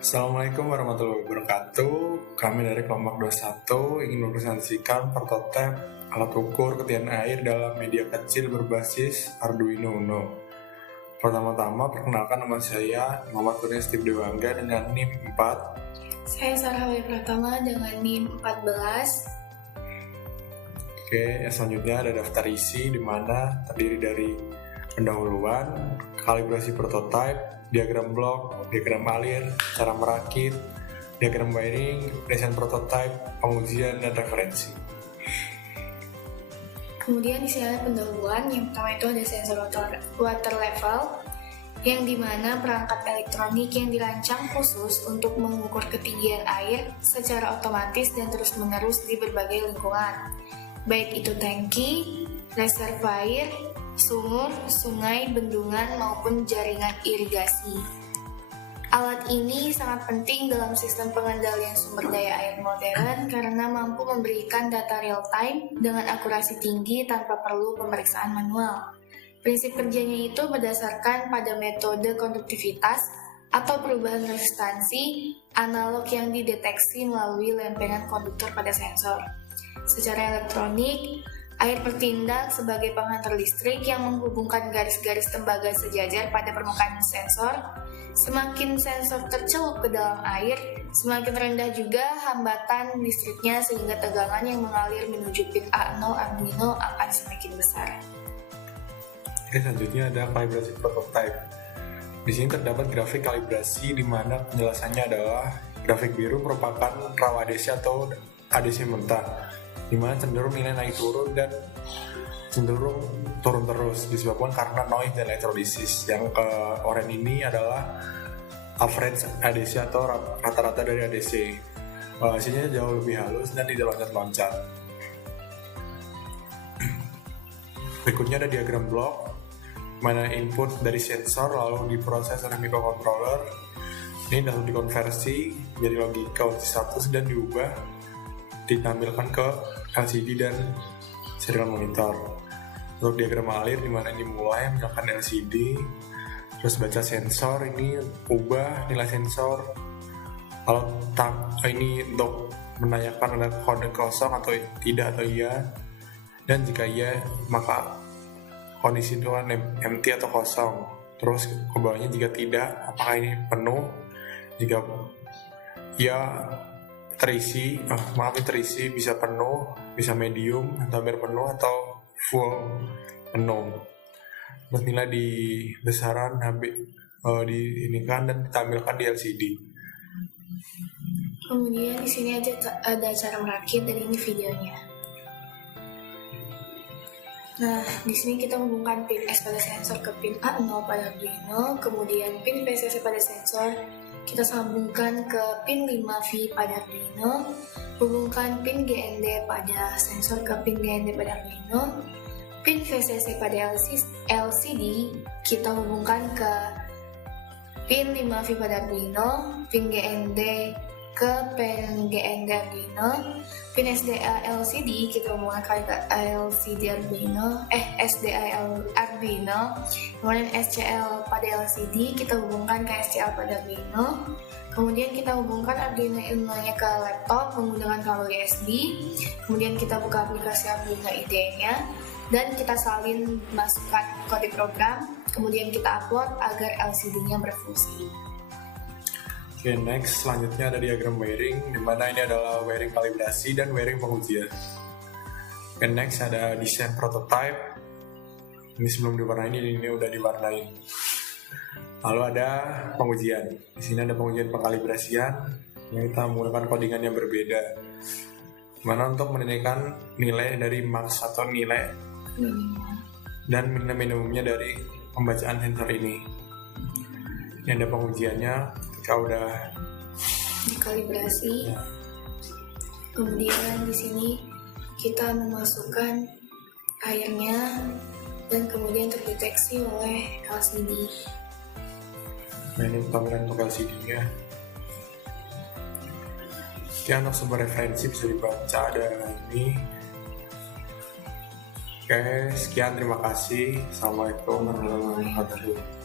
Assalamualaikum warahmatullahi wabarakatuh. Kami dari kelompok 21 ingin mempresentasikan prototipe alat ukur ketinggian air dalam media kecil berbasis Arduino Uno. Pertama-tama, perkenalkan nama saya Muhammad Kurnia Steve Dewangga dengan NIM 4. Saya Sarah Wai Pratama dengan NIM 14. Oke, selanjutnya ada daftar isi di mana terdiri dari pendahuluan, kalibrasi prototipe, diagram blok, diagram alir, cara merakit, diagram wiring, desain prototipe, pengujian, dan referensi. Kemudian di sini ada pendahuluan. Yang pertama itu ada sensor water level, yang dimana perangkat elektronik yang dirancang khusus untuk mengukur ketinggian air secara otomatis dan terus-menerus di berbagai lingkungan, baik itu tangki, reservoir, sumur, sungai, bendungan, maupun jaringan irigasi. Alat ini sangat penting dalam sistem pengendalian sumber daya air modern karena mampu memberikan data real-time dengan akurasi tinggi tanpa perlu pemeriksaan manual. Prinsip kerjanya itu berdasarkan pada metode konduktivitas atau perubahan resistansi analog yang dideteksi melalui lempengan konduktor pada sensor. Secara elektronik, air bertindak sebagai penghantar listrik yang menghubungkan garis-garis tembaga sejajar pada permukaan sensor. Semakin sensor tercelup ke dalam air, semakin rendah juga hambatan listriknya sehingga tegangan yang mengalir menuju pin A0 Arduino akan semakin besar. Oke, selanjutnya ada kalibrasi prototipe. Di sini terdapat grafik kalibrasi di mana penjelasannya adalah grafik biru merupakan raw ADC atau ADC mentah, di mana cenderung nilai naik turun dan cenderung turun terus disebabkan karena noise dan elektrolisis. Yang ke oranye ini adalah average ADC atau rata-rata dari ADC. Hasilnya jauh lebih halus dan tidak loncat-loncat. Berikutnya ada diagram blok, mana input dari sensor lalu diproses oleh microcontroller. Ini lalu dikonversi jadi logika status dan diubah ditampilkan ke LCD dan serial monitor. Untuk diagram alir dimana ini mulai menyalakan LCD, terus baca sensor, ini ubah nilai sensor. Kalau ini untuk menanyakan ada kode kosong atau tidak atau iya, dan jika iya maka kondisi itu kan empty atau kosong. Terus ke bawahnya jika tidak apakah ini penuh, jika iya terisi, terisi bisa penuh, bisa medium, atau hampir penuh, atau full penuh. Terus nilai di besaran diinikan dan ditampilkan di LCD. Kemudian di sini ada cara merakit dan ini videonya. Nah, di sini kita menghubungkan pin S pada sensor ke pin A0 pada Arduino, kemudian pin VCC pada sensor kita sambungkan ke pin 5V pada Arduino, hubungkan pin GND pada sensor ke pin GND pada Arduino, pin VCC pada LCD kita hubungkan ke pin 5V pada Arduino, pin GND ke pin GND Arduino, pin SDA LCD kita hubungkan ke LCD Arduino, Arduino, kemudian SCL pada LCD kita hubungkan ke SCL pada Arduino, kemudian kita hubungkan Arduino Uno-nya ke laptop menggunakan kabel USB, kemudian kita buka aplikasi Arduino IDE-nya, dan kita salin masukkan kode program, kemudian kita upload agar LCD-nya berfungsi. Oke, next selanjutnya ada diagram wiring, di mana ini adalah wiring kalibrasi dan wiring pengujian. Oke, next ada desain prototype. Ini sebelum diwarnain, ini udah diwarnain. Lalu ada pengujian. Di sini ada pengujian pengkalibrasian yang kita menggunakan codingan yang berbeda. Mana untuk menilaikan nilai dari max atau nilai dan minimumnya dari pembacaan sensor ini. Ini ada pengujiannya ketika udah dikalibrasi. Kemudian di sini kita memasukkan airnya dan kemudian terdeteksi oleh LCD. Nah, ini tampilan untuk LCD-nya. Sekian untuk sebuah referensi bisa dibaca ada ini. Oke, sekian, terima kasih. Assalamualaikum warahmatullahi wabarakatuh.